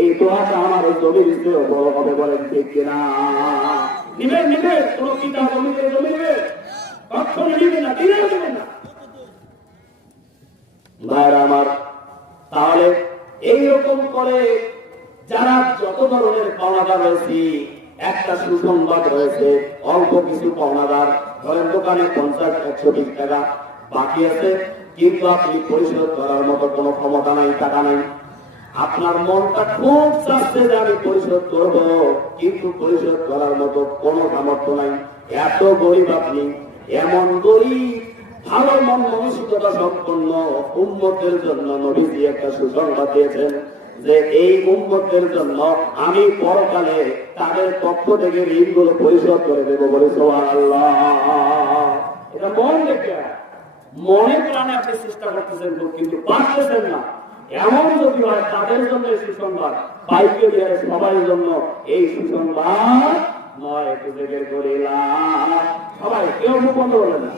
এই দোয়াটা আমার জমির চেয়েও বড় হবে, বলেন ঠিক কিনা? নিবে কোন পিতা জমিতে জমি নেবে, কখনো নিবে না, দিনেও নেবে না। ভাইরা আমার, তাহলে এইরকম করে যারা যত ধরনের পাওনাদার রয়েছে, একটা সুসংবাদ রয়েছে, অল্প কিছু পাওনাদার ধরেন দোকানে 50-120 টাকা বাকি আছে, কিন্তু আপনি পরিশোধ করার মতো কোনো ক্ষমতা নাই, টাকা নাই। আপনার মনটা খুব চাচ্ছে যে আমি পরিশোধ করব, কিন্তু পরিশোধ করার মতো কোনো সামর্থ্য নাই। এত গরিব আপনি, এমন গরিব ভালো মন মানসিকতা সম্পন্ন উম্মতের জন্য নবীজি একটা সুসংবাদ দিয়েছেন যে এই উম্মতের জন্য আমি পরকালে তাদের পক্ষ থেকে ঋণগুলো পরিশোধ করে দেবো, বলে সুবহানাল্লাহ। এটা মন দেখে মনে প্রাণে আপনি চেষ্টা করতেছেন কিন্তু পারতেছেন না। এমন যদি হয় তাদের জন্য সুসংবাদ, বাইকে সবার জন্য এই সুসংবাদ নয়। সবাই কেউ বন্ধ বলে না।